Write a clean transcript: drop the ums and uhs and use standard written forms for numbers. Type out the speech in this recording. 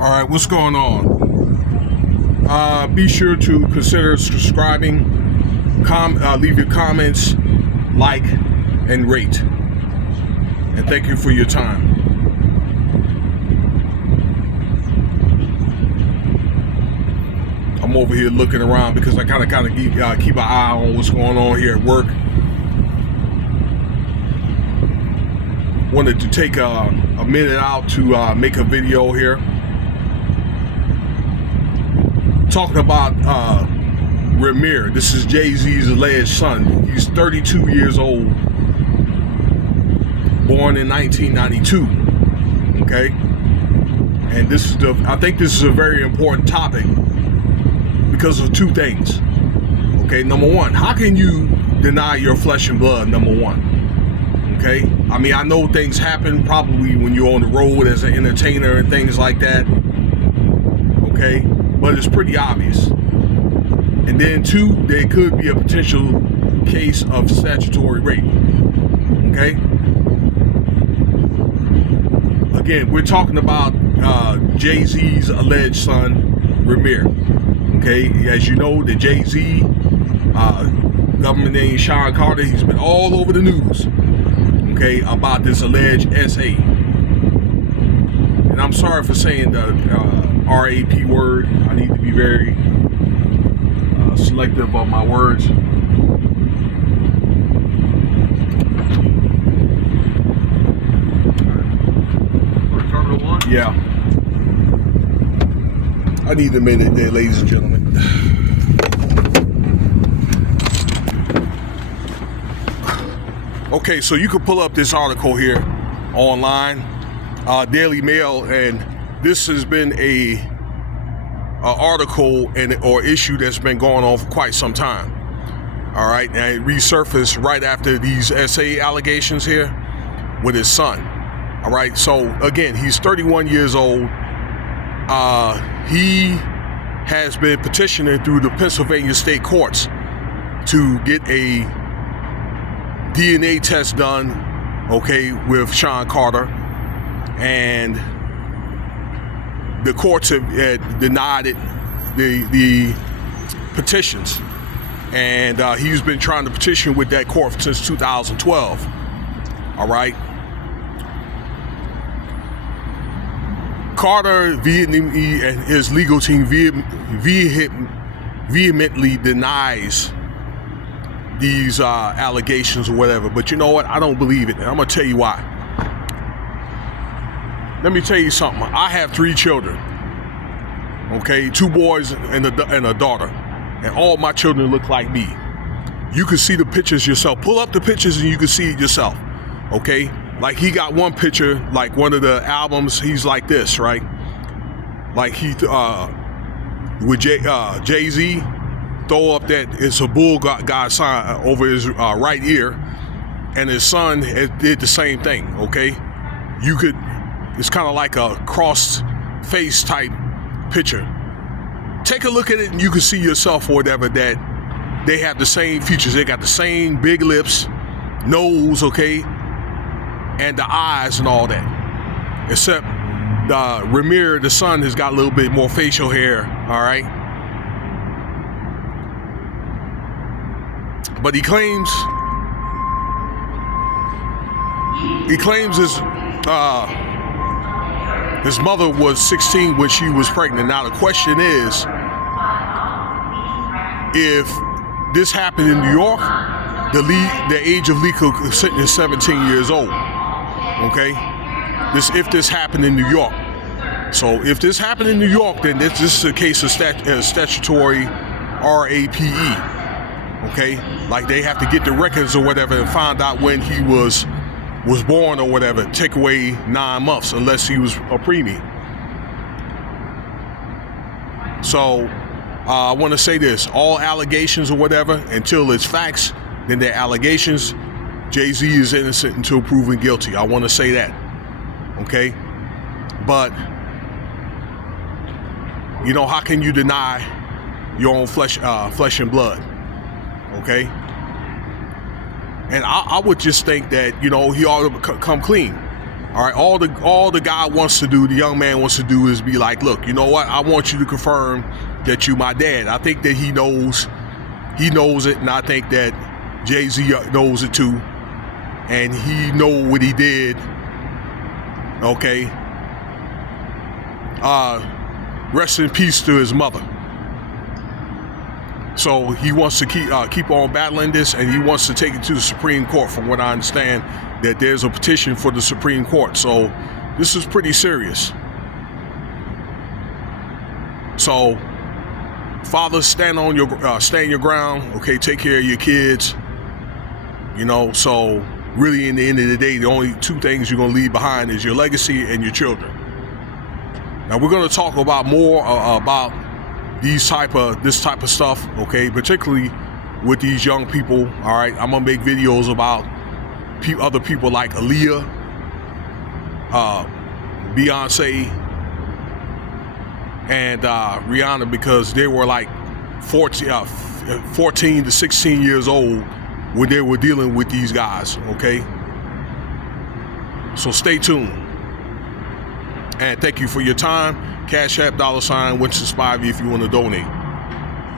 All right, what's going on? Be sure to consider subscribing, leave your comments, like, and rate. And thank you for your time. I'm over here looking around because I kind of keep an eye on what's going on here at work. Wanted to take a minute out to make a video here talking about Rymir. This is JayZ's alleged son. He's 32 years old, born in 1992. Okay, and I think this is a very important topic because of two things. Okay, number one, how can you deny your flesh and blood? Number one. Okay, I mean, I know things happen probably when you're on the road as an entertainer and things like that. Okay, but it's pretty obvious. And then two, there could be a potential case of statutory rape. Okay, again, we're talking about JayZ's alleged son, Rymir. Okay, as you know, the JayZ, government name Sean Carter, he's been all over the news. Okay, about this alleged SA. And I'm sorry for saying the RAP word. I need to be very selective of my words. Terminal 1? Yeah. I need a minute there, ladies and gentlemen. Okay, so you can pull up this article here online, Daily Mail, and this has been a article or issue that's been going on for quite some time. All right, and it resurfaced right after these SA allegations here with his son. All right, so again, he's 31 years old. He has been petitioning through the Pennsylvania state courts to get a DNA test done, okay, with Sean Carter, and the courts have denied it, the petitions, and he's been trying to petition with that court since 2012. All right, Carter vehemently and his legal team vehemently denies these allegations or whatever, but you know what? I don't believe it, and I'm gonna tell you why. Let me tell you something. I have 3 children. Okay, 2 boys and a daughter, and all my children look like me. You can see the pictures yourself. Pull up the pictures and you can see it yourself. Okay, like he got one picture, like one of the albums. He's like this, right? Like he with JayZ. Throw up that it's a bull God sign over his right ear, and his son did the same thing. Okay, it's kind of like a crossed face type picture. Take a look at it and you can see yourself or whatever that they have the same features. They got the same big lips, nose, okay, and the eyes and all that, except Rymir, the son, has got a little bit more facial hair. All right. But he claims his mother was 16 when she was pregnant. Now the question is, if this happened in New York, the age of legal consent is 17 years old. Okay, if this happened in New York, so if this happened in New York, then this is a case of statutory RAPE. Okay, like they have to get the records or whatever and find out when he was born or whatever. Take away 9 months unless he was a preemie. So I want to say this: all allegations or whatever, until it's facts, then they're allegations. JayZ is innocent until proven guilty. I want to say that. Okay, but you know, how can you deny your own flesh and blood? Okay, and I would just think that, you know, he ought to come clean. All right, all the guy wants to do, the young man wants to do, is be like, look, you know what? I want you to confirm that you my dad. I think that he knows it, and I think that JayZ knows it too, and he know what he did. Okay. Rest in peace to his mother. So he wants to keep on battling this, and he wants to take it to the Supreme Court. From what I understand, that there's a petition for the Supreme Court. So this is pretty serious. So fathers, stand your ground. Okay, take care of your kids. You know, so really, in the end of the day, the only two things you're gonna leave behind is your legacy and your children. Now we're gonna talk about more about this type of stuff, okay, particularly with these young people. All right, I'm gonna make videos about other people like Aaliyah, Beyonce, and Rihanna, because they were like 14 to 16 years old when they were dealing with these guys, okay? So stay tuned. And thank you for your time. Cash App, $, Winston Spivey, if you want to donate.